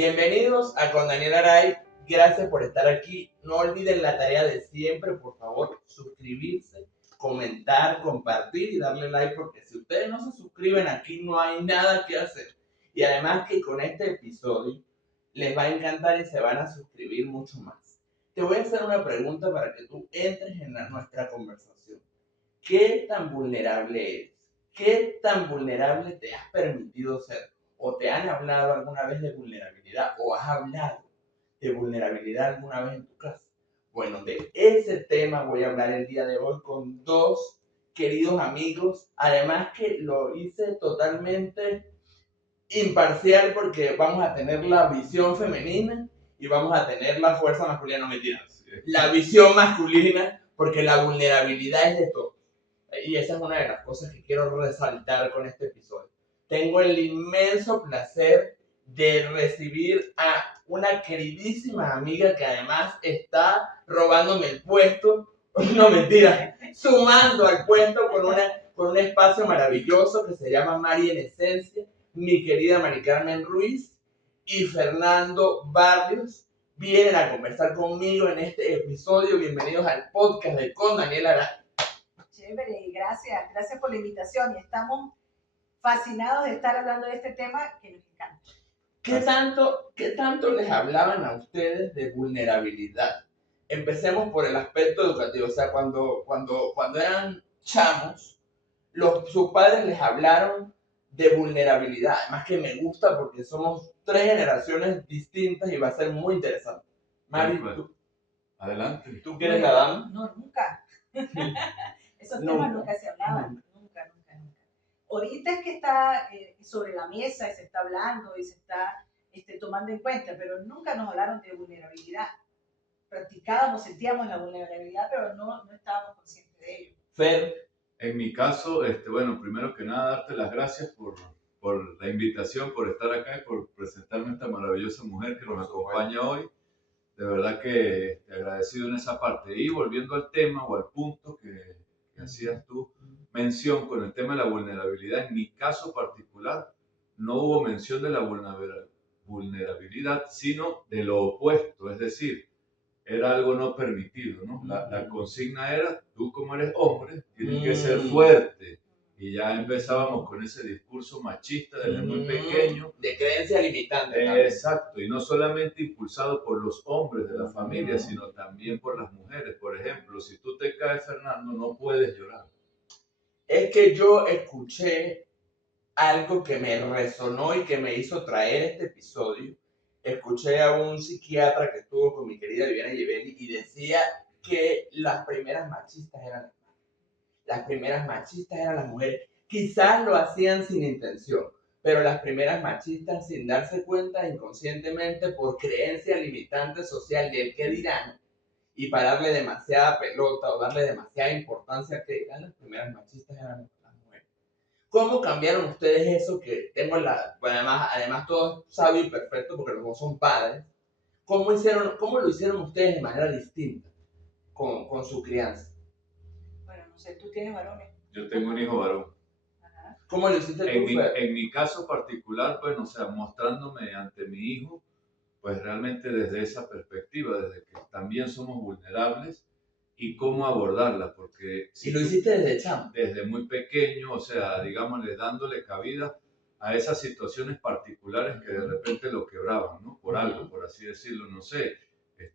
Bienvenidos a Con Daniel Aray. Gracias por estar aquí. No olviden la tarea de siempre, por favor, suscribirse, comentar, compartir y darle like, porque si ustedes no se suscriben aquí no hay nada que hacer. Y además que con este episodio les va a encantar y se van a suscribir mucho más. Te voy a hacer una pregunta para que tú entres en nuestra conversación. ¿Qué tan vulnerable eres? ¿Qué tan vulnerable te has permitido ser? ¿O te han hablado alguna vez de vulnerabilidad? ¿O has hablado de vulnerabilidad alguna vez en tu casa? Bueno, de ese tema voy a hablar el día de hoy con dos queridos amigos. Además que lo hice totalmente imparcial porque vamos a tener la visión femenina y vamos a tener la fuerza masculina, no mentiras. La visión masculina, porque la vulnerabilidad es de todo. Y esa es una de las cosas que quiero resaltar con este episodio. Tengo el inmenso placer de recibir a una queridísima amiga que además está robándome el puesto, no mentira, sumando al puesto con un espacio maravilloso que se llama Mari en Esencia, mi querida Mari Carmen Ruiz y Fernando Barrios. Vienen a conversar conmigo en este episodio. Bienvenidos al podcast de Con Daniel Aray. Chévere, gracias por la invitación y estamos fascinados de estar hablando de este tema que nos encanta. ¿Qué tanto les hablaban a ustedes de vulnerabilidad? Empecemos por el aspecto educativo, o sea, cuando eran chamos, sus padres les hablaron de vulnerabilidad, además que me gusta porque somos tres generaciones distintas y va a ser muy interesante. Mari, tú, adelante. ¿Tú quieres la dama? No, nunca. Esos temas nunca se hablaban, nunca. Ahorita es que está sobre la mesa y se está hablando y se está tomando en cuenta, pero nunca nos hablaron de vulnerabilidad. Practicábamos, sentíamos la vulnerabilidad, pero no estábamos conscientes de ello. Fer. En mi caso, bueno, primero que nada, darte las gracias por la invitación, por estar acá y por presentarme a esta maravillosa mujer que nos acompaña hoy. De verdad que agradecido en esa parte. Y volviendo al tema o al punto que hacías tú mención con el tema de la vulnerabilidad, en mi caso particular no hubo mención de la vulnerabilidad, sino de lo opuesto, es decir, era algo no permitido, ¿no? La consigna era, tú como eres hombre, tienes que ser fuerte. Y ya empezábamos con ese discurso machista desde muy pequeño. De creencia limitante. Exacto, y no solamente impulsado por los hombres de la familia, sino también por las mujeres. Por ejemplo, si tú te caes, Fernando, no puedes llorar. Es que yo escuché algo que me resonó y que me hizo traer este episodio. Escuché a un psiquiatra que estuvo con mi querida Viviana Givelli y decía que las primeras machistas eran las mujeres. Las primeras machistas eran las mujeres. Quizás lo hacían sin intención, pero las primeras machistas, sin darse cuenta inconscientemente por creencia limitante social del qué dirán, y para darle demasiada pelota o darle demasiada importancia a que dirán, las primeras machistas eran las mujeres. ¿Cómo cambiaron ustedes eso? Que tengo además todo es sabio y perfecto porque los dos son padres. ¿Cómo lo hicieron ustedes de manera distinta con su crianza? Bueno, no sé, ¿tú tienes varones? Yo tengo un hijo varón. Ajá. ¿Cómo lo hiciste tú, Fer? En mi caso particular, bueno, o sea, mostrándome ante mi hijo, pues realmente desde esa perspectiva, desde que también somos vulnerables y cómo abordarla, porque... ¿Y lo hiciste desde chamo? Desde muy pequeño, o sea, digámosle, dándole cabida a esas situaciones particulares que de repente lo quebraban, ¿no? Por algo, por así decirlo, no sé.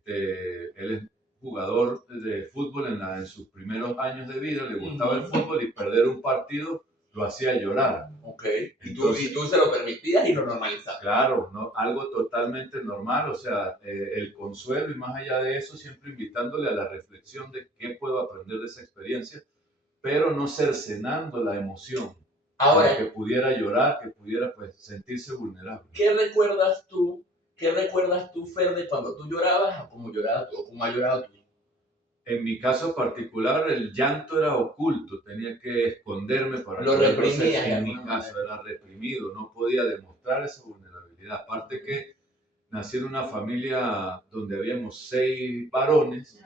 Él es jugador de fútbol en sus primeros años de vida, le gustaba el fútbol y perder un partido lo hacía llorar. Ok. Entonces, ¿Y tú se lo permitías y lo normalizabas? Claro, ¿no? Algo totalmente normal, o sea, el consuelo y más allá de eso, siempre invitándole a la reflexión de qué puedo aprender de esa experiencia, pero no cercenando la emoción. Ahora, que pudiera llorar, que pudiera pues sentirse vulnerable. ¿Qué recuerdas tú, Fer, de cuando tú llorabas o cómo llorabas tú, o cómo ha llorado tú? En mi caso particular, el llanto era oculto, tenía que esconderme para lo reprimía. En mi caso era reprimido, no podía demostrar esa vulnerabilidad. Aparte que nací en una familia donde habíamos 6 varones,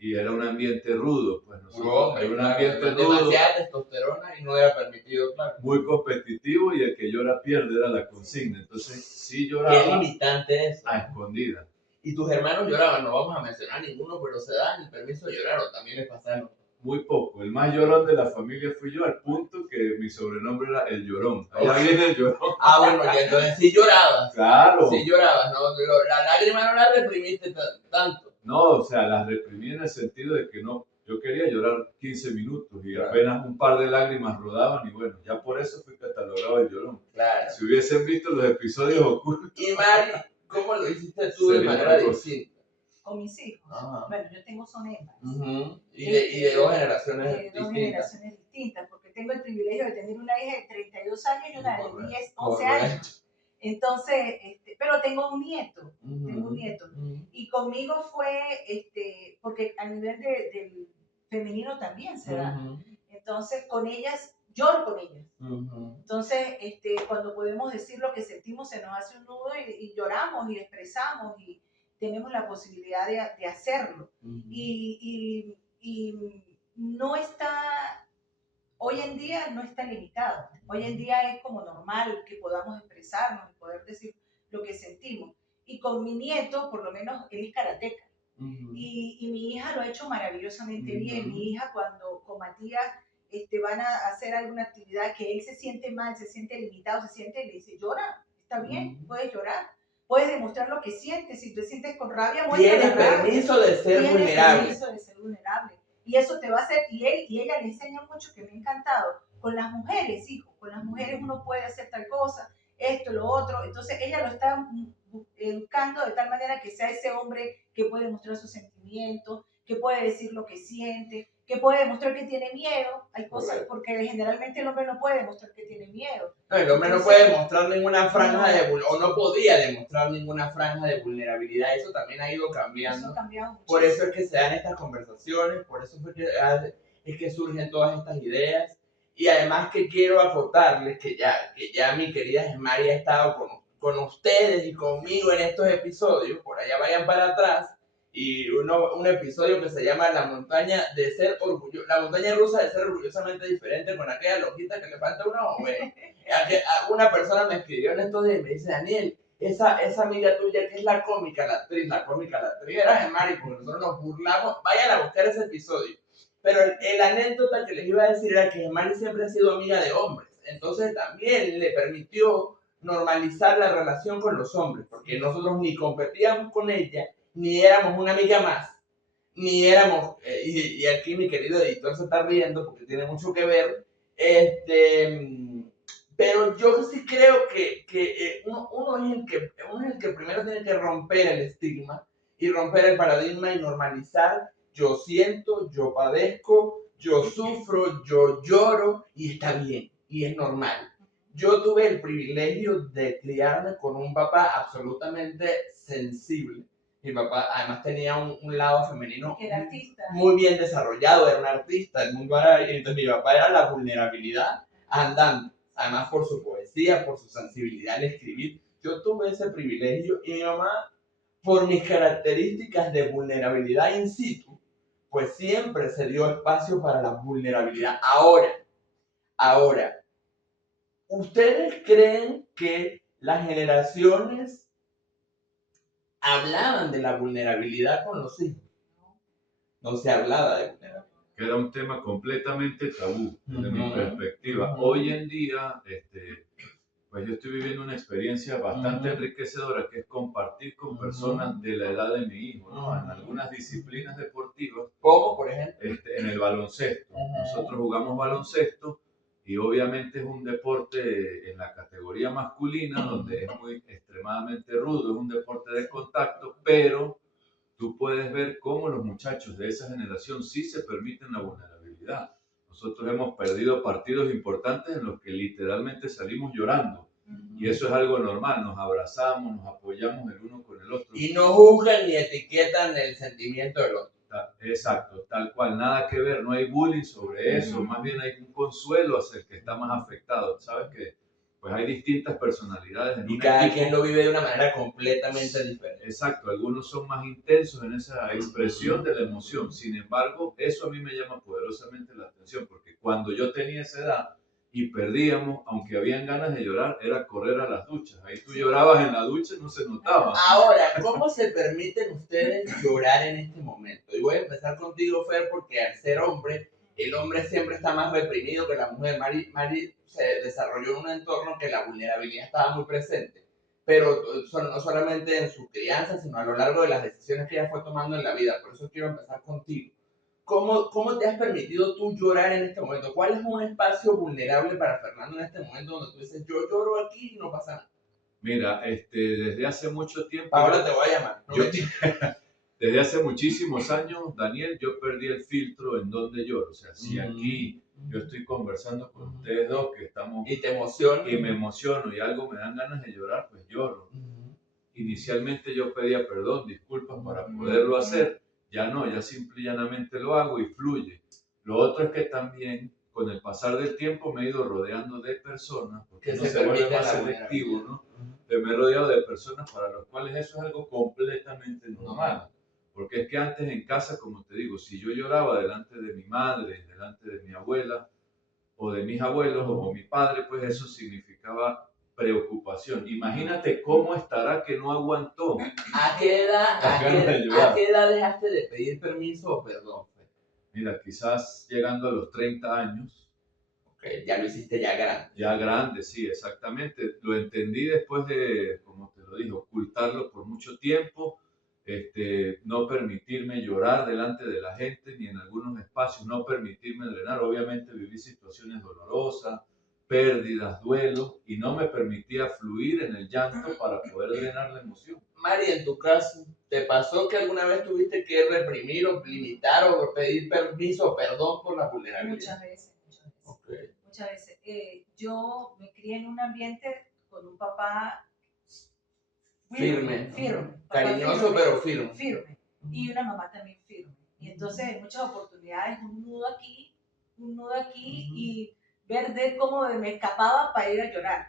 y era un ambiente rudo, pues Puro, era un claro, ambiente rudo, demasiada testosterona y no era permitido, claro. muy competitivo, y el que llora pierde, era la consigna. Entonces sí Qué lloraba limitante es. a escondidas. Y tus hermanos lloraban, no vamos a mencionar ninguno, pero se dan el permiso de llorar o también les pasaron. Muy poco. El más llorón de la familia fui yo, al punto que mi sobrenombre era el llorón. Allá Ok. viene el llorón. Ah, bueno, ya entonces sí llorabas. Claro. Sí llorabas, ¿no? La lágrima no la reprimiste tanto. No, o sea, las reprimí en el sentido de que no, yo quería llorar 15 minutos y Claro. apenas un par de lágrimas rodaban, y bueno, ya por eso fui catalogado el llorón. Claro. Si hubiesen visto los episodios ocultos. Y Mari, ¿cómo lo hiciste tú de Sería manera otra cosa. distinta? Con mis hijos. Ajá. Bueno, yo tengo son hembras. Ujú. Y de dos generaciones De dos distintas. generaciones distintas, porque tengo el privilegio de tener una hija de 32 años y una de Correcto. 10, 11 años. Entonces, pero tengo un nieto, tengo un nieto. Y conmigo fue, porque a nivel del femenino también se da. Entonces, con ellas, lloro con ellas. Entonces, cuando podemos decir lo que sentimos, se nos hace un nudo y lloramos y expresamos y tenemos la posibilidad de hacerlo. Y no está, hoy en día no está limitado. Hoy en día es como normal que podamos expresarnos y poder decir lo que sentimos. Y con mi nieto, por lo menos, él es karateca. Y mi hija lo ha hecho maravillosamente bien. Mi hija, cuando con Matías van a hacer alguna actividad que él se siente mal, se siente limitado, le dice, llora, está bien, puedes llorar. Puedes demostrar lo que sientes. Si te sientes con rabia, muestra la Tienes rabia. permiso de ser Tienes vulnerable. permiso de ser vulnerable. Y eso te va a hacer, y él y ella le enseñan mucho, que me ha encantado. Con las mujeres, hijo, con las mujeres uno puede hacer tal cosa, esto, lo otro. Entonces ella lo está educando de tal manera que sea ese hombre que puede mostrar sus sentimientos, que puede decir lo que siente, que puede demostrar que tiene miedo. Hay cosas, porque generalmente el hombre no puede demostrar que tiene miedo. No, el hombre no puede demostrar ninguna franja de vulnerabilidad, o no podía demostrar ninguna franja de vulnerabilidad. Eso también ha ido cambiando. Eso ha cambiado mucho. Por eso es que se dan estas conversaciones, por eso es que surgen todas estas ideas. Y además que quiero acotarles que ya mi querida Gemari ha estado con ustedes y conmigo en estos episodios, por allá vayan para atrás, y un episodio que se llama La montaña la montaña rusa de ser orgullosamente diferente, con aquella loquita que le falta una oveja. Una persona me escribió en estos días y me dice, Daniel, esa amiga tuya que es la cómica, la actriz era Gemari, porque nosotros nos burlamos, vayan a buscar ese episodio. Pero el anécdota que les iba a decir era que Gemari siempre ha sido amiga de hombres, entonces también le permitió normalizar la relación con los hombres, porque nosotros ni competíamos con ella, ni éramos una amiga más, ni éramos, y aquí mi querido editor se está riendo porque tiene mucho que ver, pero yo sí creo que uno es el que primero tiene que romper el estigma y romper el paradigma y normalizar. Yo siento, yo padezco, yo sufro, yo lloro y está bien y es normal. Yo tuve el privilegio de criarme con un papá absolutamente sensible. Mi papá además tenía un lado femenino muy bien desarrollado, era un artista, entonces mi papá era la vulnerabilidad andando, además por su poesía, por su sensibilidad al escribir. Yo tuve ese privilegio y mi mamá, por mis características de vulnerabilidad in situ, pues siempre se dio espacio para la vulnerabilidad. Ahora, ¿ustedes creen que las generaciones hablaban de la vulnerabilidad con los hijos? No se hablaba de vulnerabilidad. Que era un tema completamente tabú, desde mi perspectiva. Hoy en día, pues yo estoy viviendo una experiencia bastante enriquecedora, que es compartir con personas de la edad de mi hijo, ¿no? En algunas disciplinas deportivas. ¿Cómo, por ejemplo? En el baloncesto. Nosotros jugamos baloncesto y obviamente es un deporte en la categoría masculina, donde es muy extremadamente rudo, es un deporte de contacto, pero tú puedes ver cómo los muchachos de esa generación sí se permiten la vulnerabilidad. Nosotros hemos perdido partidos importantes en los que literalmente salimos llorando. Y eso es algo normal, nos abrazamos, nos apoyamos el uno con el otro. Y no juzgan ni etiquetan el sentimiento del otro. Exacto, tal cual, nada que ver, no hay bullying sobre eso, más bien hay un consuelo hacia el que está más afectado. Sabes que pues hay distintas personalidades en y cada quien lo vive de una manera completamente diferente. exacto, algunos son más intensos en esa expresión de la emoción. Sin embargo, eso a mí me llama poderosamente la atención, porque cuando yo tenía esa edad y perdíamos, aunque habían ganas de llorar, era correr a las duchas. Ahí tú llorabas en la ducha y no se notaba. Ahora, ¿cómo se permiten ustedes llorar en este momento? Y voy a empezar contigo, Fer, porque al ser hombre, el hombre siempre está más reprimido que la mujer. Mari se desarrolló en un entorno que la vulnerabilidad estaba muy presente, pero no solamente en su crianza, sino a lo largo de las decisiones que ella fue tomando en la vida. Por eso quiero empezar contigo. ¿Cómo te has permitido tú llorar en este momento? ¿Cuál es un espacio vulnerable para Fernando en este momento donde tú dices, yo lloro aquí y no pasa nada? Mira, desde hace mucho tiempo... Ahora te voy a llamar. No desde hace muchísimos años, Daniel, yo perdí el filtro en donde lloro. O sea, si aquí yo estoy conversando con ustedes dos que estamos... Y te emociono. Y me emociono y algo me dan ganas de llorar, pues lloro. Inicialmente yo pedía perdón, disculpas para poderlo hacer. Ya no, ya simple y llanamente lo hago y fluye. Lo otro es que también con el pasar del tiempo me he ido rodeando de personas, porque no se vuelve más selectivo, ¿no? Me he rodeado de personas para los cuales eso es algo completamente normal. Porque es que antes en casa, como te digo, si yo lloraba delante de mi madre, delante de mi abuela, o de mis abuelos, o mi padre, pues eso significaba preocupación. Imagínate cómo estará que no aguantó. ¿A qué edad dejaste de pedir permiso o perdón? Mira, quizás llegando a los 30 años. Okay, ya lo hiciste ya grande. Ya grande, sí, exactamente. Lo entendí después de, como te lo dije, ocultarlo por mucho tiempo, no permitirme llorar delante de la gente, ni en algunos espacios, no permitirme drenar. Obviamente viví situaciones dolorosas, pérdidas, duelos, y no me permitía fluir en el llanto para poder drenar la emoción. Mari, en tu caso, ¿te pasó que alguna vez tuviste que reprimir o limitar o pedir permiso o perdón por la vulnerabilidad? Muchas veces. Okay. Muchas veces. Yo me crié en un ambiente con un papá firme. Cariñoso, pero firme. Firme. Y una mamá también firme. Y entonces en muchas oportunidades un nudo aquí y ver de cómo me escapaba para ir a llorar.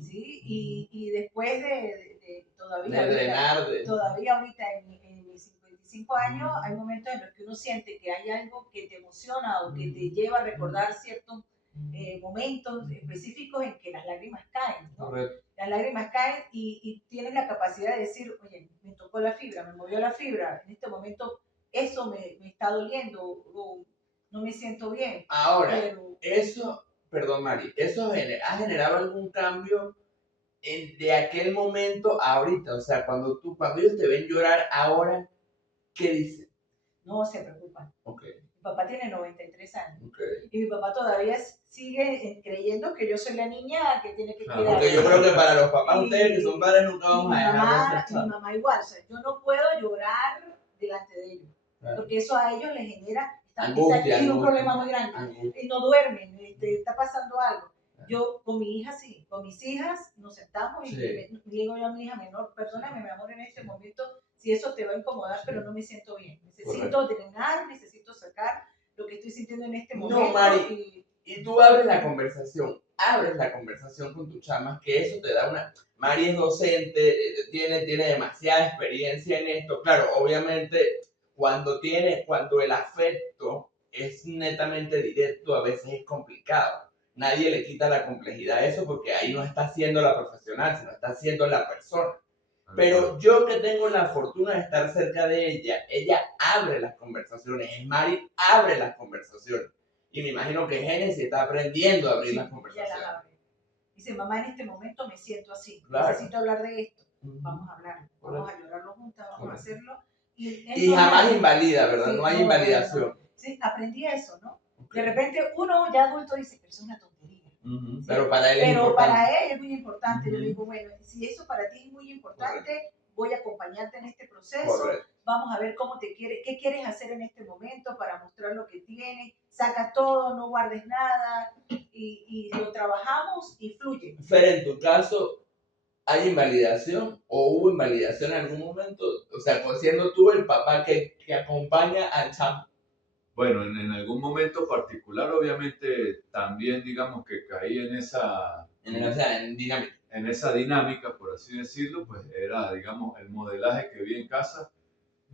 ¿Sí? Y después de todavía, de drenar, todavía ahorita en mis 55 años hay momentos en los que uno siente que hay algo que te emociona o que te lleva a recordar ciertos momentos específicos en que las lágrimas caen, ¿no? Correcto. Las lágrimas caen y tienes la capacidad de decir, oye, me tocó la fibra, me movió la fibra, en este momento eso me está doliendo o no me siento bien. Ahora, eso, perdón Mari, ¿eso ha generado algún cambio de aquel momento a ahorita? O sea, cuando ellos te ven llorar ahora, ¿qué dicen? No se preocupan. Okay. Mi papá tiene 93 años. Okay. Y mi papá todavía sigue creyendo que yo soy la niña que tiene que cuidar. Porque yo creo que para los papás ustedes que son padres nunca vamos a dejar de mi mamá igual. O sea, yo no puedo llorar delante de ellos. Porque eso a ellos les genera tiene un problema muy grande. Y no duermen, está pasando algo. Yo con mi hija sí, con mis hijas nos sentamos y le digo yo a mi hija menor, perdóname mi amor en este momento si eso te va a incomodar, pero no me siento bien. Necesito drenar, necesito sacar lo que estoy sintiendo en este momento. No, Mari, y tú abres la conversación con tu chama, que eso te da una... Mari es docente, tiene demasiada experiencia en esto. Claro, obviamente, cuando el afecto es netamente directo, a veces es complicado. Nadie le quita la complejidad a eso porque ahí no está siendo la profesional, sino está siendo la persona. Pero yo que tengo la fortuna de estar cerca de ella abre las conversaciones, Mari abre las conversaciones. Y me imagino que Génesis está aprendiendo a abrir las conversaciones. Ella las abre. Dice, mamá, en este momento me siento así, claro. Necesito hablar de esto. Vamos a hablarlo, vamos a llorarlo juntas, vamos a hacerlo. Y jamás invalida, ¿verdad? Sí, no hay invalidación. No. Sí, aprendí eso, ¿no? Okay. De repente uno ya adulto dice, pero eso es una tontería. ¿Sí? Pero para él es importante. Para él es muy importante. Yo le digo, bueno, si eso para ti es muy importante, voy a acompañarte en este proceso. Vamos a ver qué quieres hacer en este momento para mostrar lo que tienes. Saca todo, no guardes nada y lo trabajamos y fluye. Fer, en tu caso, ¿hay invalidación o hubo invalidación en algún momento? O sea, siendo tú el papá que acompaña al chamo. Bueno, en algún momento particular, obviamente, también digamos que caí en esa... En dinámica. en esa dinámica, por así decirlo, pues era, digamos, el modelaje que vi en casa,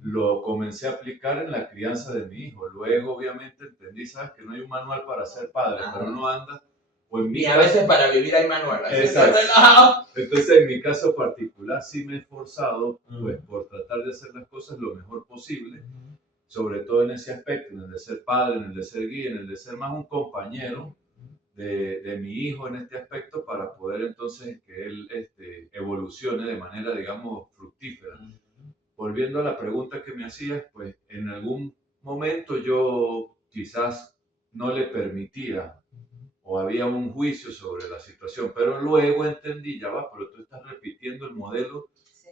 lo comencé a aplicar en la crianza de mi hijo. Luego, obviamente, entendí, sabes, que no hay un manual para ser padre, pero uno anda, o en mi Y a caso, veces para vivir hay manual. Exacto. Exacto. Entonces, en mi caso particular, sí me he esforzado, pues, por tratar de hacer las cosas lo mejor posible, sobre todo en ese aspecto, en el de ser padre, en el de ser guía, en el de ser más un compañero de mi hijo en este aspecto, para poder entonces que él evolucione de manera, digamos, fructífera. Volviendo a la pregunta que me hacías, pues en algún momento yo quizás no le permitía o había un juicio sobre la situación, pero luego entendí, ya va, pero tú estás repitiendo el modelo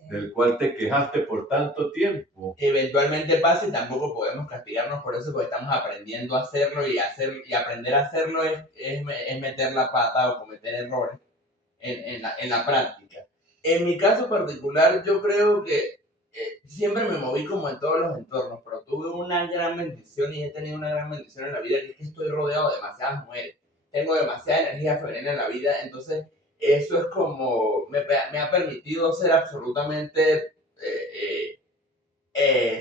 del cual te quejaste por tanto tiempo. Eventualmente pasa y tampoco podemos castigarnos por eso porque estamos aprendiendo a hacerlo y aprender a hacerlo es meter la pata o cometer errores en la práctica. En mi caso particular, yo creo que siempre me moví como en todos los entornos, pero tuve una gran bendición y he tenido una gran bendición en la vida, que es que estoy rodeado de demasiadas mujeres. Tengo demasiada energía femenina en la vida, entonces eso es como, me ha permitido ser absolutamente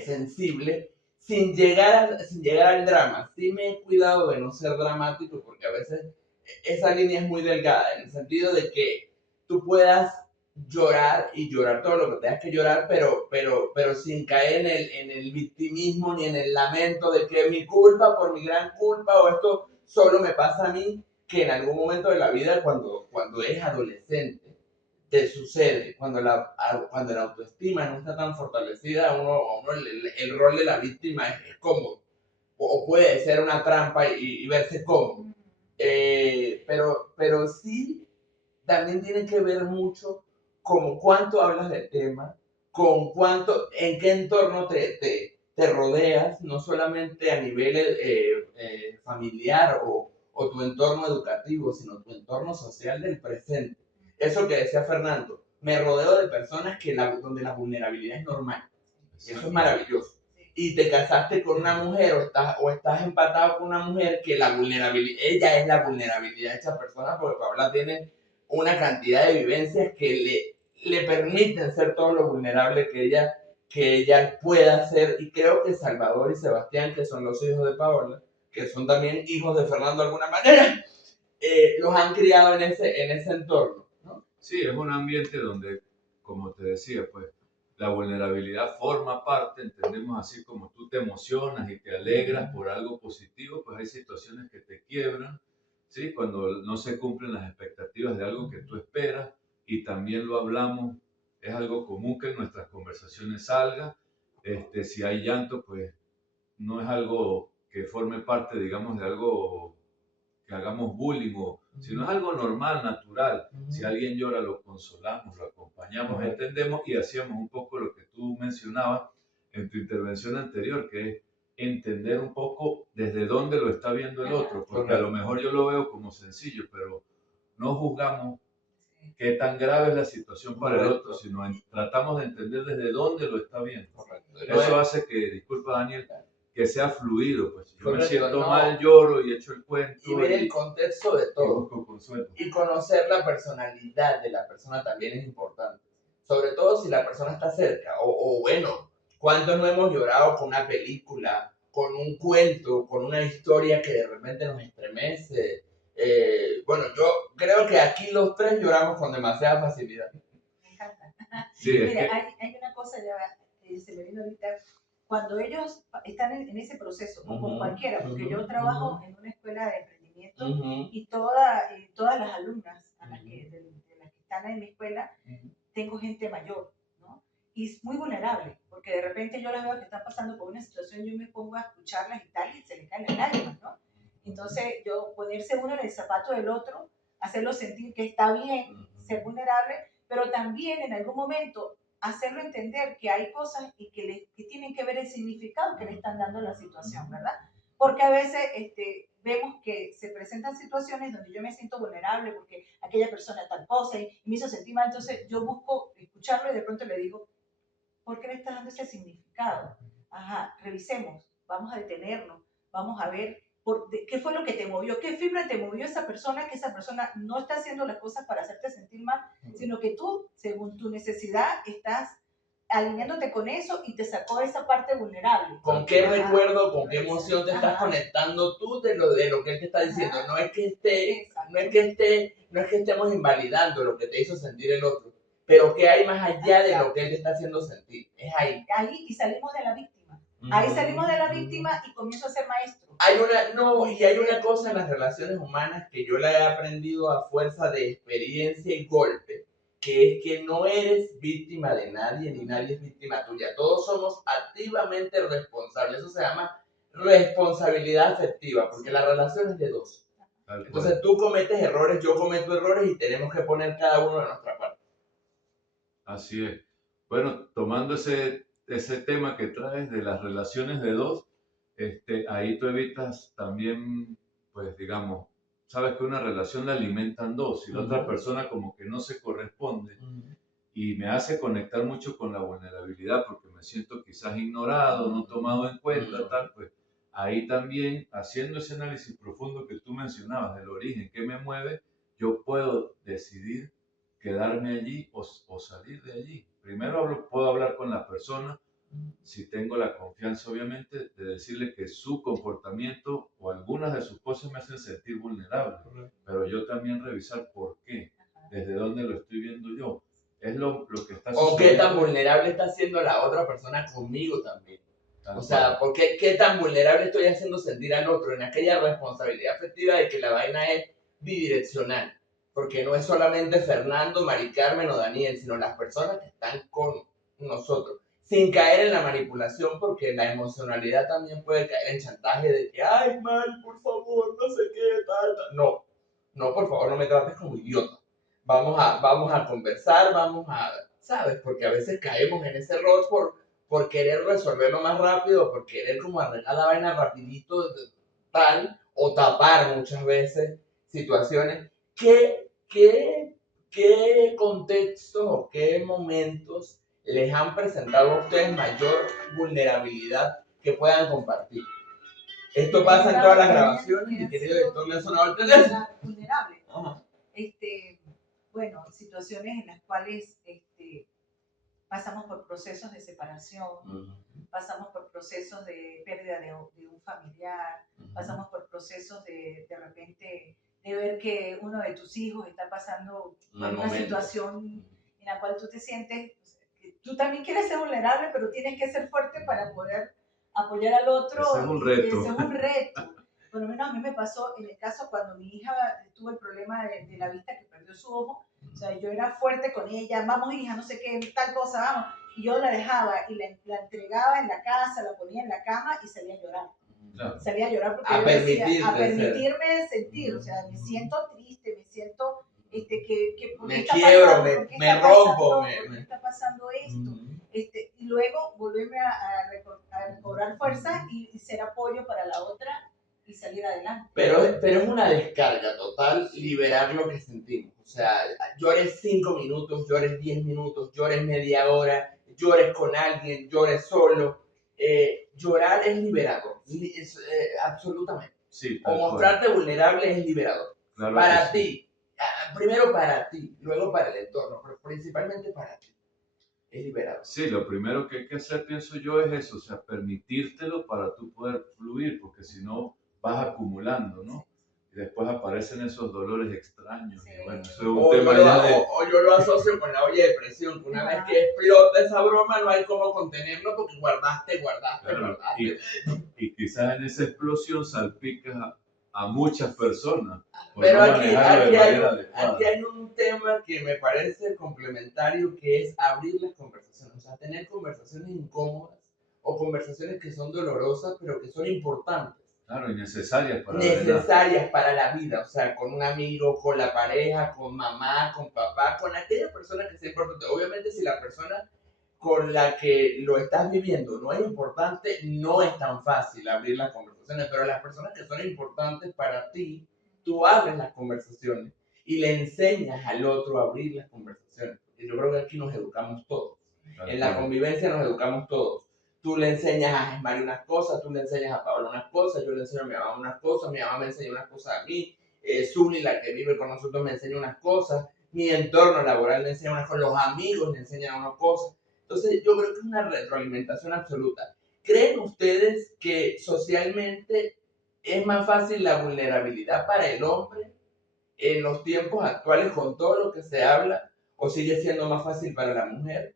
sensible sin llegar al drama. Sí me he cuidado de no ser dramático porque a veces esa línea es muy delgada, en el sentido de que tú puedas llorar y llorar todo lo que tengas que llorar, pero sin caer en el victimismo ni en el lamento de que mi culpa por mi gran culpa o esto solo me pasa a mí, que en algún momento de la vida cuando eres adolescente te sucede cuando cuando la autoestima no está tan fortalecida, a uno el rol de la víctima es cómodo o puede ser una trampa y verse cómodo. Pero sí, también tiene que ver mucho con cuánto hablas del tema, con cuánto, en qué entorno te rodeas, no solamente a nivel familiar o tu entorno educativo, sino tu entorno social del presente. Eso que decía Fernando, me rodeo de personas donde la vulnerabilidad es normal. Y eso es maravilloso. Y te casaste con una mujer o estás empatado con una mujer que la vulnerabilidad, ella es la vulnerabilidad de esa persona porque Paola tiene una cantidad de vivencias que le permiten ser todo lo vulnerable que ella pueda ser. Y creo que Salvador y Sebastián, que son los hijos de Paola, que son también hijos de Fernando de alguna manera, los han criado en ese entorno, ¿no? Sí, es un ambiente donde, como te decía, pues la vulnerabilidad forma parte, entendemos así como tú te emocionas y te alegras por algo positivo, pues hay situaciones que te quiebran, ¿sí? Cuando no se cumplen las expectativas de algo que tú esperas y también lo hablamos, es algo común que en nuestras conversaciones salga. Si hay llanto, pues no es algo que forme parte, digamos, de algo que hagamos bullying, sino es algo normal, natural. Si alguien llora, lo consolamos, lo acompañamos, entendemos y hacíamos un poco lo que tú mencionabas en tu intervención anterior, que es entender un poco desde dónde lo está viendo el otro, porque a lo mejor yo lo veo como sencillo, pero no juzgamos qué tan grave es la situación para el otro, sino tratamos de entender desde dónde lo está viendo. Eso hace que, disculpa Daniel, que sea fluido, pues yo me siento mal, lloro y echo el cuento. Y ver el contexto de todo. Y busco consuelo. Y conocer la personalidad de la persona también es importante. Sobre todo si la persona está cerca. O bueno, ¿cuántos no hemos llorado con una película, con un cuento, con una historia que de repente nos estremece? Bueno, yo creo que aquí los tres lloramos con demasiada facilidad. Me encanta. Sí, mira, hay una cosa ya, se me vino ahorita. Cuando ellos están en ese proceso, o con cualquiera, porque yo trabajo en una escuela de emprendimiento y todas las alumnas de las que están en mi escuela, tengo gente mayor, ¿no? Y es muy vulnerable, porque de repente yo las veo que están pasando por una situación, yo me pongo a escucharlas y tal, y se les caen las lágrimas, ¿no? Entonces, ponerse uno en el zapato del otro, hacerlo sentir que está bien ser vulnerable, pero también en algún momento hacerlo entender que hay cosas y que tienen que ver el significado que le están dando a la situación, ¿verdad? Porque a veces vemos que se presentan situaciones donde yo me siento vulnerable porque aquella persona tal cosa y me hizo sentir mal, entonces yo busco escucharlo y de pronto le digo, ¿por qué le estás dando ese significado? Ajá, revisemos, vamos a detenernos, vamos a ver ¿Qué fue lo que te movió? ¿Qué fibra te movió esa persona? Que esa persona no está haciendo las cosas para hacerte sentir mal, sino que tú, según tu necesidad, estás alineándote con eso y te sacó esa parte vulnerable. ¿Con qué recuerdo, con qué emoción te estás conectando tú de lo que él te está diciendo? No es que estemos invalidando lo que te hizo sentir el otro, pero ¿qué hay más allá de lo que él te está haciendo sentir? Es ahí. Ahí, y salimos de la víctima. Ahí salimos de la víctima y comienzo a ser maestro. Hay una cosa en las relaciones humanas que yo la he aprendido a fuerza de experiencia y golpe, que es que no eres víctima de nadie, ni nadie es víctima tuya. Todos somos activamente responsables. Eso se llama responsabilidad afectiva, porque la relación es de dos. Entonces tú cometes errores, yo cometo errores y tenemos que poner cada uno de nuestra parte. Así es. Bueno, tomando ese tema que traes de las relaciones de dos, ahí tú evitas también, pues digamos, sabes que una relación la alimentan dos y la otra persona como que no se corresponde y me hace conectar mucho con la vulnerabilidad porque me siento quizás ignorado, no tomado en cuenta, tal, pues ahí también haciendo ese análisis profundo que tú mencionabas del origen, qué me mueve, yo puedo decidir quedarme allí o salir de allí. Primero puedo hablar con la persona, si tengo la confianza obviamente de decirle que su comportamiento o algunas de sus cosas me hacen sentir vulnerable, pero yo también revisar por qué, desde dónde lo estoy viendo yo, es lo que está sucediendo. O qué tan vulnerable está siendo la otra persona conmigo también. O sea, porque qué tan vulnerable estoy haciendo sentir al otro en aquella responsabilidad afectiva de que la vaina es bidireccional. Porque no es solamente Fernando, Mari Carmen o Daniel, sino las personas que están con nosotros. Sin caer en la manipulación, porque la emocionalidad también puede caer en chantaje de que, ay, mal, por favor, no sé qué, tal. No, por favor, no me trates como idiota. Vamos a conversar, ¿sabes? Porque a veces caemos en ese error por querer resolverlo más rápido, por querer como arreglar la vaina rapidito, tal, o tapar muchas veces situaciones. ¿Qué contextos o qué momentos les han presentado a ustedes mayor vulnerabilidad que puedan compartir? Esto pasa en todas las grabaciones, mi querido director le ha sonado el teléfono. Vulnerable. Bueno, situaciones en las cuales pasamos por procesos de separación, pasamos por procesos de pérdida de un familiar, pasamos por procesos de repente de ver que uno de tus hijos está pasando por una situación en la cual tú te sientes, que tú también quieres ser vulnerable, pero tienes que ser fuerte para poder apoyar al otro. Ese es un reto. Ese es un reto. Por lo menos a mí me pasó en el caso cuando mi hija tuvo el problema de la vista, que perdió su ojo. O sea, yo era fuerte con ella, vamos hija, no sé qué, tal cosa, vamos. Y yo la dejaba y la entregaba en la casa, la ponía en la cama y salía a llorar. Claro. Salía a llorar porque a permitirme sentir, o sea, me siento triste, me siento me quiebro, me rompo, ¿por qué está pasando esto? Y luego volverme a recobrar fuerza y ser apoyo para la otra y salir adelante. Pero es una descarga total liberar lo que sentimos. O sea, llores 5 minutos, llores 10 minutos, llores media hora, llores con alguien, llores solo. Llorar es liberador, absolutamente. Sí, o mostrarte vulnerable es liberador. Claro para ti, primero para ti, luego para el entorno, pero principalmente para ti. Es liberador. Sí, lo primero que hay que hacer, pienso yo, es eso, o sea, permitírtelo para tú poder fluir, porque si no vas acumulando, ¿no? Y después aparecen esos dolores extraños. Sí. Y bueno, eso es un tema o yo lo asocio con la olla de presión, que una vez que explota esa broma no hay cómo contenerlo porque guardaste. Claro, y quizás en esa explosión salpicas a muchas personas. Pero aquí hay un tema que me parece complementario, que es abrir las conversaciones, o sea, tener conversaciones incómodas o conversaciones que son dolorosas, pero que son importantes. Claro, y necesarias para la vida, o sea, con un amigo, con la pareja, con mamá, con papá, con aquella persona que sea importante. Obviamente, si la persona con la que lo estás viviendo no es importante, no es tan fácil abrir las conversaciones, pero las personas que son importantes para ti, tú abres las conversaciones y le enseñas al otro a abrir las conversaciones. Y yo creo que aquí nos educamos todos. En la convivencia nos educamos todos. tú le enseñas a Jesmari unas cosas, tú le enseñas a Paola unas cosas, yo le enseño a mi mamá unas cosas, mi mamá me enseña unas cosas a mí, Zuli, la que vive con nosotros, me enseña unas cosas, mi entorno laboral me enseña unas cosas, los amigos me enseñan unas cosas. Entonces yo creo que es una retroalimentación absoluta. ¿Creen ustedes que socialmente es más fácil la vulnerabilidad para el hombre en los tiempos actuales con todo lo que se habla, o sigue siendo más fácil para la mujer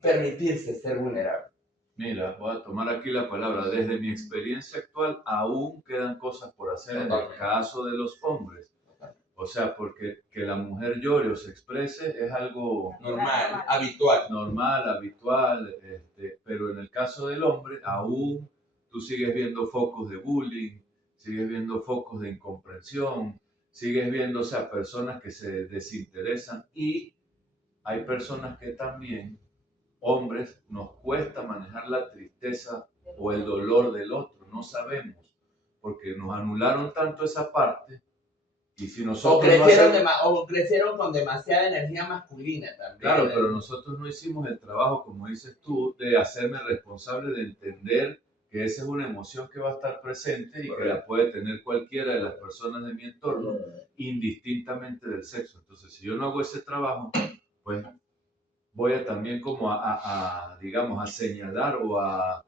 permitirse ser vulnerable? Mira, voy a tomar aquí la palabra. Desde mi experiencia actual, aún quedan cosas por hacer en el caso de los hombres. O sea, porque que la mujer llore o se exprese es algo Normal, habitual, pero en el caso del hombre, aún tú sigues viendo focos de bullying, sigues viendo focos de incomprensión, sigues viendo, o sea, personas que se desinteresan, y hay personas que también, hombres, nos cuesta manejar la tristeza o el dolor del otro, no sabemos, porque nos anularon tanto esa parte. Y si nosotros o crecieron con demasiada energía masculina también. Claro, pero nosotros no hicimos el trabajo, como dices tú, de hacerme responsable de entender que esa es una emoción que va a estar presente y que la puede tener cualquiera de las personas de mi entorno, indistintamente del sexo. Entonces, si yo no hago ese trabajo, pues voy a también como digamos, a señalar o a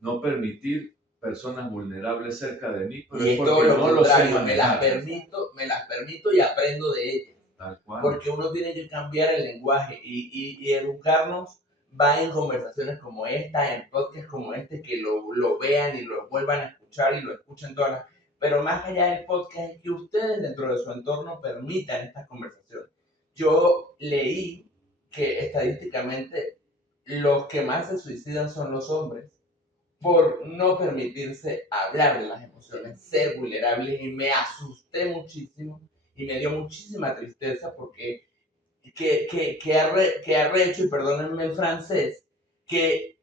no permitir personas vulnerables cerca de mí, pero y es porque no lo sé manejar. me las permito y aprendo de ellas. Tal cual. Porque uno tiene que cambiar el lenguaje y educarnos va en conversaciones como esta, en podcasts como este, que lo vean y lo vuelvan a escuchar y lo escuchen todas las... Pero más allá del podcast es que ustedes dentro de su entorno permitan estas conversaciones. Yo leí que estadísticamente los que más se suicidan son los hombres por no permitirse hablar de las emociones, ser vulnerables, y me asusté muchísimo y me dio muchísima tristeza porque que arrecho, y perdónenme el francés, que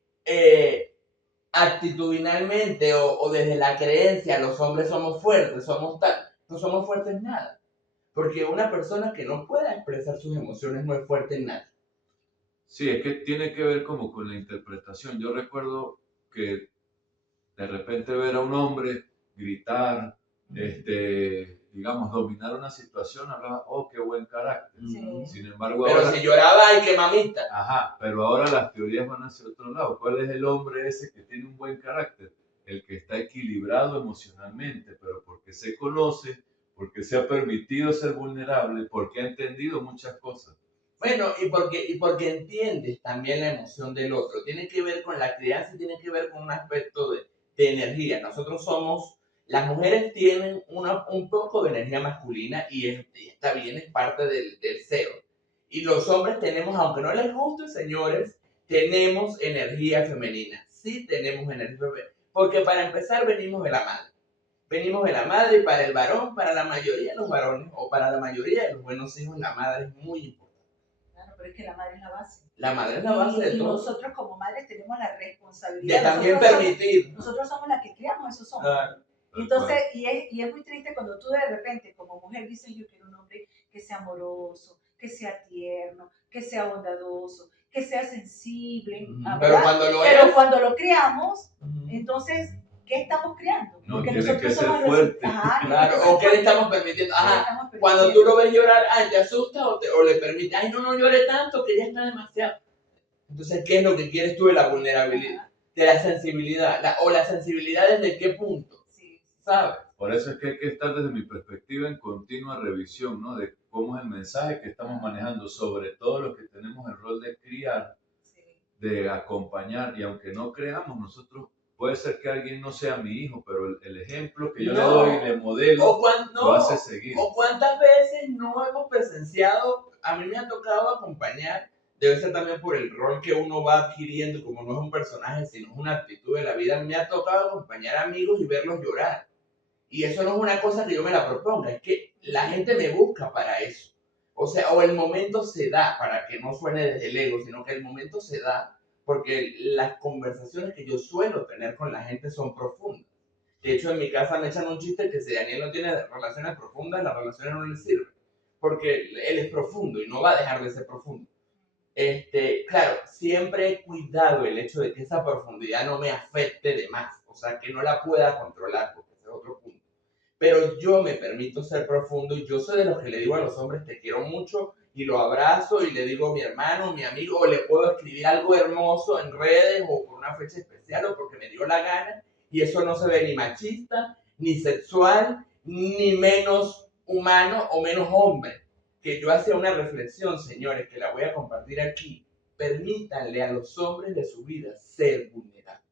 actitudinalmente o desde la creencia los hombres somos fuertes, somos tal, no somos fuertes en nada. Porque una persona que no pueda expresar sus emociones no es fuerte en nada. Sí, es que tiene que ver como con la interpretación. Yo recuerdo que de repente ver a un hombre gritar, digamos, dominar una situación, hablaba, oh, qué buen carácter. Sí. Sin embargo, pero ahora, si lloraba, ay, qué mamita. Ajá, pero ahora las teorías van hacia otro lado. ¿Cuál es el hombre ese que tiene un buen carácter? El que está equilibrado emocionalmente, pero porque se conoce, porque se ha permitido ser vulnerable, porque ha entendido muchas cosas. Bueno, y porque entiendes también la emoción del otro. Tiene que ver con la crianza y tiene que ver con un aspecto de energía. Nosotros somos, las mujeres tienen un poco de energía masculina y está bien, es parte del cero. Y los hombres tenemos, aunque no les guste, señores, tenemos energía femenina. Sí tenemos energía femenina. Porque para empezar venimos de la madre. Venimos de la madre, y para el varón, para la mayoría de los varones, o para la mayoría de los buenos hijos, la madre es muy importante. Pero es que la madre es la base. La madre es la base de todo. Y nosotros como madres tenemos la responsabilidad de también permitir. Nosotros somos las que criamos esos hombres. Claro. Entonces, y es muy triste cuando tú de repente como mujer dices, yo quiero un hombre que sea amoroso, que sea tierno, que sea bondadoso, que sea sensible. Pero cuando lo creamos, entonces, ¿qué estamos creando? No, tiene que ser fuerte. Claro, o qué le estamos permitiendo. Ajá, cuando tú lo ves llorar, ay, te asusta o le permites, ay, no llore tanto, que ya está demasiado. Entonces, ¿qué es lo que quieres tú de la vulnerabilidad? De la sensibilidad. O la sensibilidad desde qué punto, ¿sabes? Por eso es que hay que estar desde mi perspectiva en continua revisión, ¿no? De cómo es el mensaje que estamos manejando, sobre todo los que tenemos el rol de criar, de acompañar, y aunque no creamos nosotros, puede ser que alguien no sea mi hijo, pero el ejemplo que yo le doy, le modelo, lo hace seguir. O cuántas veces no hemos presenciado, a mí me ha tocado acompañar, debe ser también por el rol que uno va adquiriendo, como no es un personaje, sino es una actitud de la vida, me ha tocado acompañar amigos y verlos llorar. Y eso no es una cosa que yo me la proponga, es que la gente me busca para eso. O sea, o el momento se da, para que no suene desde el ego, sino que el momento se da porque las conversaciones que yo suelo tener con la gente son profundas. De hecho, en mi casa me echan un chiste que si Daniel no tiene relaciones profundas, las relaciones no le sirven. Porque él es profundo y no va a dejar de ser profundo. Claro, siempre he cuidado el hecho de que esa profundidad no me afecte de más, o sea, que no la pueda controlar, porque ese es otro punto. Pero yo me permito ser profundo y yo soy de los que le digo a los hombres te quiero mucho y lo abrazo y le digo mi hermano, mi amigo, o le puedo escribir algo hermoso en redes o por una fecha especial o porque me dio la gana y eso no se ve ni machista, ni sexual, ni menos humano o menos hombre. Que yo hacía una reflexión, señores, que la voy a compartir aquí. Permítanle a los hombres de su vida ser vulnerables.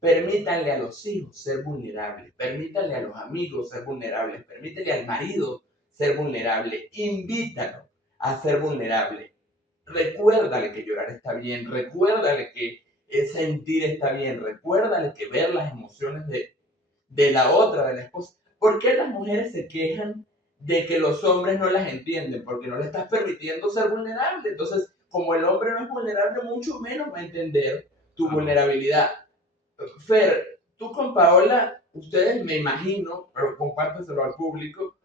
Permítanle a los hijos ser vulnerables, permítanle a los amigos ser vulnerables, permítanle al marido ser vulnerable, invítalo a ser vulnerable. Recuérdale que llorar está bien, recuérdale que sentir está bien, recuérdale que ver las emociones de la otra, de la esposa. ¿Por qué las mujeres se quejan de que los hombres no las entienden? Porque no le estás permitiendo ser vulnerable. Entonces, como el hombre no es vulnerable, mucho menos va a entender tu vulnerabilidad. Fer, tú con Paola, ustedes me imagino, pero compárteselo al público,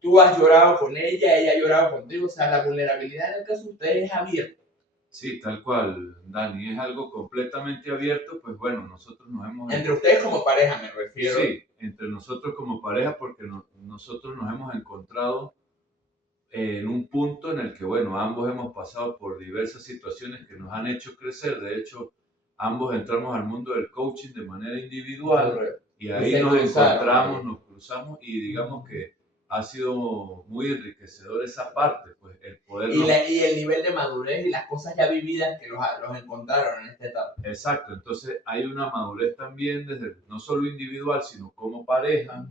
tú has llorado con ella ha llorado contigo, o sea, la vulnerabilidad en el caso de ustedes es abierta. Sí, tal cual, Dani, es algo completamente abierto, pues bueno, nosotros nos hemos... Entre ustedes como pareja me refiero. Sí, entre nosotros como pareja, porque nosotros nos hemos encontrado en un punto en el que, bueno, ambos hemos pasado por diversas situaciones que nos han hecho crecer. De hecho, ambos entramos al mundo del coaching de manera individual. Correcto. Y ahí nos encontramos, nos cruzamos y digamos que ha sido muy enriquecedor esa parte, pues el poder... Y el nivel de madurez y las cosas ya vividas que los encontraron en esta etapa. Exacto, entonces hay una madurez también desde no solo individual, sino como pareja,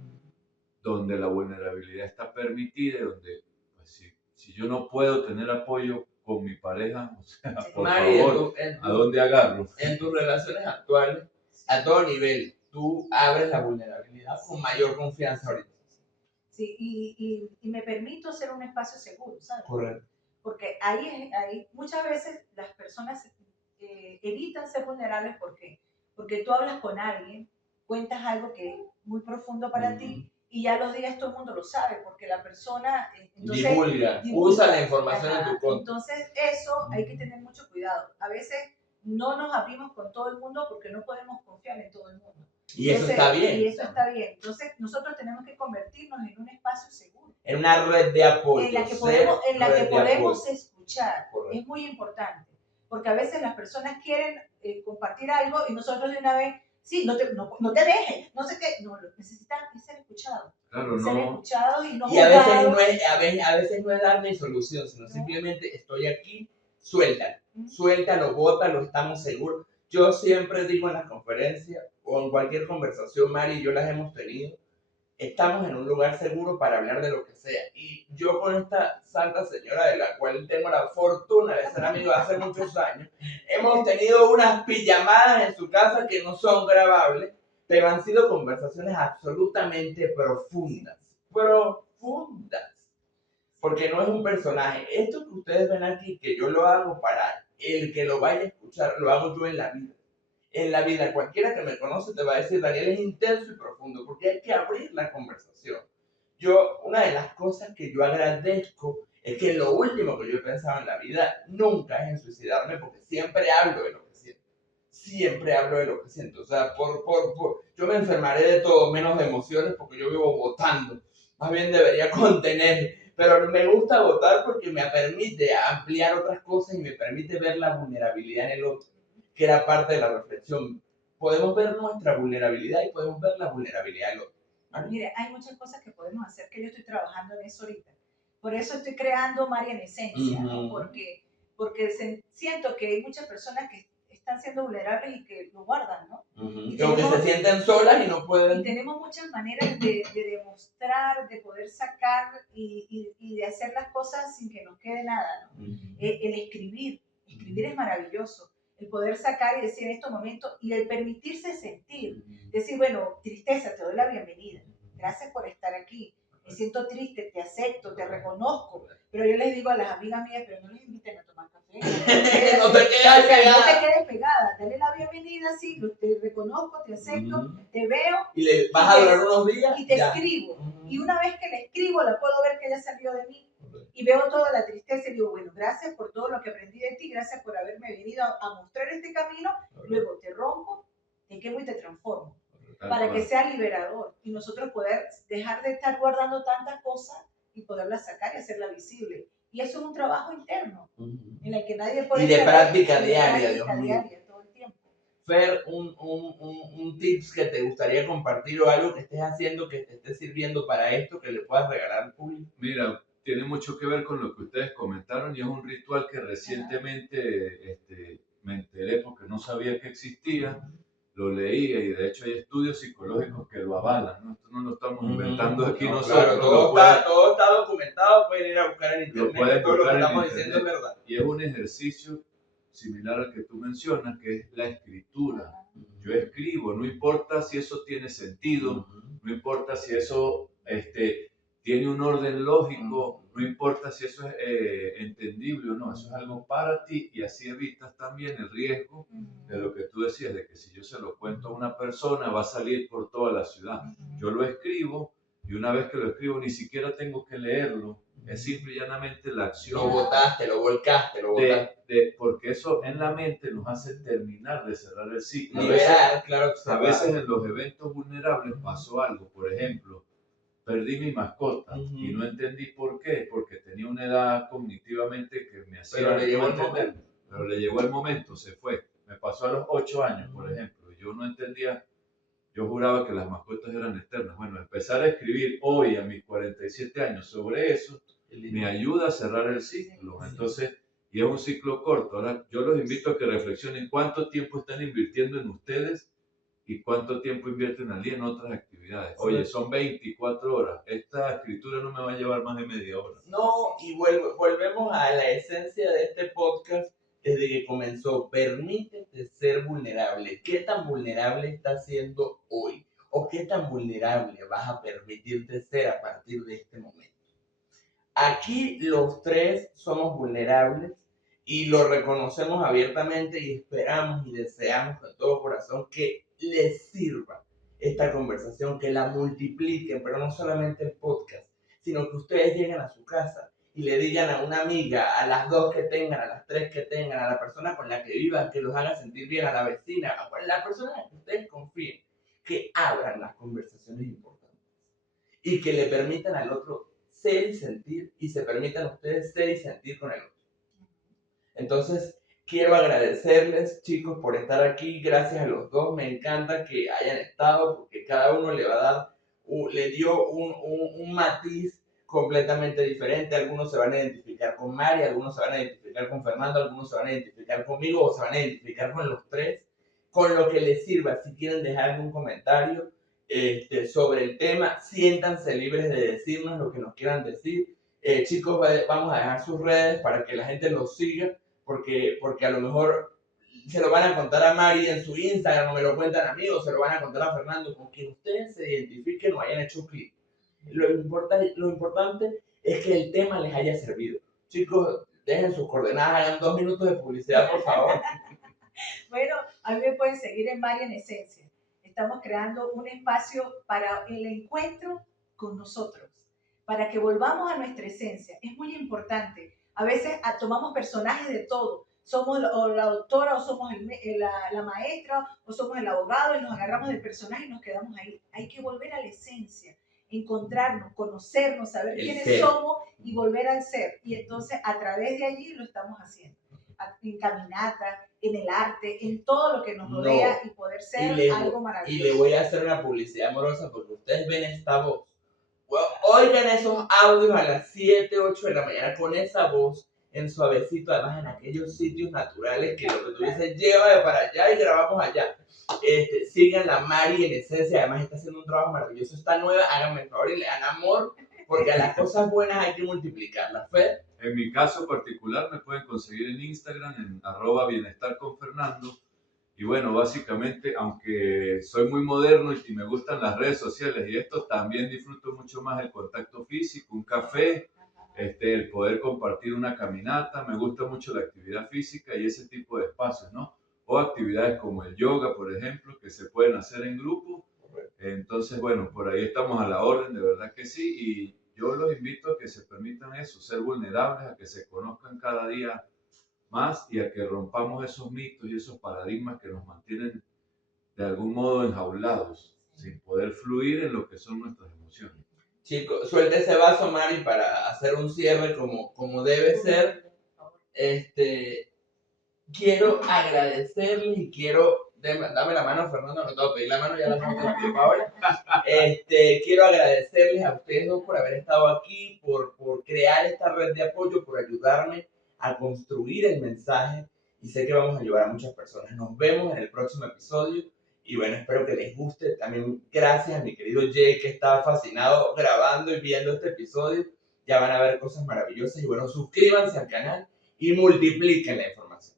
donde la vulnerabilidad está permitida, donde pues, si yo no puedo tener apoyo con mi pareja, o sea, por Mari, favor, ¿a dónde agarro? En tus relaciones actuales, a todo nivel, tú abres la vulnerabilidad con mayor confianza ahorita. Sí, y me permito ser un espacio seguro, ¿sabes? Correcto. Porque ahí muchas veces las personas evitan ser vulnerables. ¿Por qué? Porque tú hablas con alguien, cuentas algo que es muy profundo para ti y ya los días todo el mundo lo sabe, porque la persona divulga, usa la información en tu contra. Entonces eso hay que tener mucho cuidado. A veces no nos abrimos con todo el mundo porque no podemos confiar en todo el mundo. Y eso está bien. Y eso está bien. Entonces nosotros tenemos que convertirnos en un espacio seguro. En una red de apoyo. En la que podemos escuchar. Correcto. Es muy importante. Porque a veces las personas quieren compartir algo y nosotros de una vez, sí, no te dejes, no sé qué. No, necesitan ser escuchados. Claro, ser escuchados y no y a veces no es dar mi solución, sino simplemente estoy aquí, suéltalo, bótalo, estamos seguros. Yo siempre digo en las conferencias o en cualquier conversación, Mari y yo las hemos tenido, estamos en un lugar seguro para hablar de lo que sea. Y yo con esta santa señora, de la cual tengo la fortuna de ser amigo de hace muchos años, hemos tenido unas pijamadas en su casa que no son grabables, pero han sido conversaciones absolutamente profundas. Porque no es un personaje. Esto que ustedes ven aquí, que yo lo hago para el que lo vaya a escuchar, lo hago yo en la vida. En la vida, cualquiera que me conoce te va a decir, Daniel es intenso y profundo, porque hay que abrir la conversación. Una de las cosas que yo agradezco es que lo último que yo he pensado en la vida nunca es en suicidarme, porque siempre hablo de lo que siento. Siempre hablo de lo que siento. O sea, yo me enfermaré de todo, menos de emociones, porque yo vivo votando. Más bien debería contener. Pero me gusta votar porque me permite ampliar otras cosas y me permite ver la vulnerabilidad en el otro, que era parte de la reflexión. Podemos ver nuestra vulnerabilidad y podemos ver la vulnerabilidad del otro. ¿Vale? Mire, hay muchas cosas que podemos hacer, que yo estoy trabajando en eso ahorita. Por eso estoy creando Mari en Esencia, ¿no? Porque siento que hay muchas personas que están siendo vulnerables y que lo guardan, ¿no? Y que se sienten solas y no pueden. Y tenemos muchas maneras de demostrar, de poder sacar y de hacer las cosas sin que nos quede nada, ¿no? El escribir es maravilloso. El poder sacar y decir en estos momentos y el permitirse sentir, decir, bueno, tristeza, te doy la bienvenida, gracias por estar aquí, me siento triste, te acepto, te reconozco, pero yo les digo a las amigas mías, pero no les inviten a tomar café, no te quedes pegada, dale la bienvenida, sí, te reconozco, te acepto, te veo, y le vas a durar unos días y te escribo, y una vez que le escribo la puedo ver que ella salió de mí, y veo toda la tristeza y digo, bueno, gracias por todo lo que aprendí de ti, gracias por haberme venido a mostrar este camino, luego te rompo, te quemo y te transformo, para que sea liberador y nosotros poder dejar de estar guardando tantas cosas y poderlas sacar y hacerlas visibles. Y eso es un trabajo interno, en el que nadie puede... Y de práctica diaria, Dios mío. Todo el tiempo. Fer, un tips que te gustaría compartir o algo que estés haciendo que te esté sirviendo para esto, que le puedas regalar al público. Mira, tiene mucho que ver con lo que ustedes comentaron y es un ritual que recientemente me enteré porque no sabía que existía, lo leía y de hecho hay estudios psicológicos que lo avalan, ¿no? Esto no lo estamos inventando aquí nosotros. Claro, todo está documentado, pueden ir a buscar en internet, pueden todo lo que buscar en estamos internet. diciendo es verdad. Y es un ejercicio similar al que tú mencionas, que es la escritura. Yo escribo, no importa si eso tiene sentido, no importa si eso tiene un orden lógico, no importa si eso es entendible o no, eso es algo para ti y así evitas también el riesgo de lo que tú decías, de que si yo se lo cuento a una persona va a salir por toda la ciudad. Yo lo escribo y una vez que lo escribo ni siquiera tengo que leerlo, es simple y llanamente la acción. Lo botaste, lo volcaste, porque eso en la mente nos hace terminar de cerrar el ciclo. Liberar, claro que a veces en los eventos vulnerables pasó algo, por ejemplo, perdí mi mascota y no entendí por qué, porque tenía una edad cognitivamente que me hacía pero le llegó el entender, momento. pero le llegó el momento, se fue. Me pasó a los 8 años, por ejemplo, yo no entendía, yo juraba que las mascotas eran externas. Bueno, empezar a escribir hoy a mis 47 años sobre eso me ayuda a cerrar el ciclo. Entonces, y es un ciclo corto. Ahora, yo los invito a que reflexionen cuánto tiempo están invirtiendo en ustedes y cuánto tiempo invierten al día en otras actividades. Oye, son 24 horas. Esta escritura no me va a llevar más de media hora. No, y volvemos a la esencia de este podcast desde que comenzó. Permítete ser vulnerable. ¿Qué tan vulnerable estás siendo hoy? ¿O qué tan vulnerable vas a permitirte ser a partir de este momento? Aquí los tres somos vulnerables y lo reconocemos abiertamente y esperamos y deseamos con todo corazón que les sirva esta conversación, que la multipliquen, pero no solamente el podcast, sino que ustedes lleguen a su casa y le digan a una amiga, a las 2 que tengan, a las 3 que tengan, a la persona con la que vivan, que los haga sentir bien, a la vecina, a la persona en la que ustedes confíen, que abran las conversaciones importantes y que le permitan al otro ser y sentir y se permitan ustedes ser y sentir con el otro. Entonces, quiero agradecerles, chicos, por estar aquí. Gracias a los dos. Me encanta que hayan estado porque cada uno le va a dar, le dio un matiz completamente diferente. Algunos se van a identificar con Mari, algunos se van a identificar con Fernando, algunos se van a identificar conmigo o se van a identificar con los tres. Con lo que les sirva, si quieren dejar algún comentario sobre el tema, siéntanse libres de decirnos lo que nos quieran decir. Chicos, vamos a dejar sus redes para que la gente los siga, porque a lo mejor se lo van a contar a Mari en su Instagram, o me lo cuentan a mí, o se lo van a contar a Fernando, con quien ustedes se identifiquen o hayan hecho clic. Lo importante es que el tema les haya servido. Chicos, dejen sus coordenadas, hagan 2 minutos de publicidad, por favor. Bueno, a mí me pueden seguir en Mari en Esencia. Estamos creando un espacio para el encuentro con nosotros, para que volvamos a nuestra esencia. Es muy importante. A veces tomamos personajes de todo. Somos o la doctora, o somos la maestra, o somos el abogado, y nos agarramos del personaje y nos quedamos ahí. Hay que volver a la esencia, encontrarnos, conocernos, saber quiénes somos y volver al ser. Y entonces a través de allí lo estamos haciendo. En caminata, en el arte, en todo lo que nos rodea y poder ser algo maravilloso. Y le voy a hacer una publicidad amorosa porque ustedes ven esta voz. Oigan esos audios a las 7, 8 de la mañana con esa voz en suavecito, además en aquellos sitios naturales que lo que tú dices, llévame para allá y grabamos allá. Sigan la Mari en Esencia, además está haciendo un trabajo maravilloso, está nueva, háganme el favor y le dan amor, porque a las cosas buenas hay que multiplicarlas. Fer. En mi caso particular me pueden conseguir en Instagram en @bienestarconfernando. Y bueno, básicamente, aunque soy muy moderno y me gustan las redes sociales y esto, también disfruto mucho más el contacto físico, un café, el poder compartir una caminata. Me gusta mucho la actividad física y ese tipo de espacios, ¿no? O actividades como el yoga, por ejemplo, que se pueden hacer en grupo. Entonces, bueno, por ahí estamos a la orden, de verdad que sí. yo los invito a que se permitan eso, ser vulnerables, a que se conozcan cada día más y a que rompamos esos mitos y esos paradigmas que nos mantienen de algún modo enjaulados, sin poder fluir en lo que son nuestras emociones. Chicos, suelta ese vaso, Mari, para hacer un cierre como debe ser. Quiero agradecerles y quiero, dame la mano, Fernando, no te voy a pedir la mano, ya la tengo de Paola. Quiero agradecerles a ustedes dos por haber estado aquí, por crear esta red de apoyo, por ayudarme a construir el mensaje, y sé que vamos a ayudar a muchas personas. Nos vemos en el próximo episodio y bueno, espero que les guste. También gracias a mi querido Jay, que estaba fascinado grabando y viendo este episodio. Ya van a ver cosas maravillosas y bueno, suscríbanse al canal y multipliquen la información.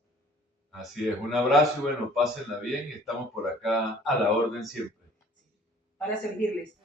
Así es, un abrazo y bueno, pásenla bien y estamos por acá a la orden siempre. Para servirles.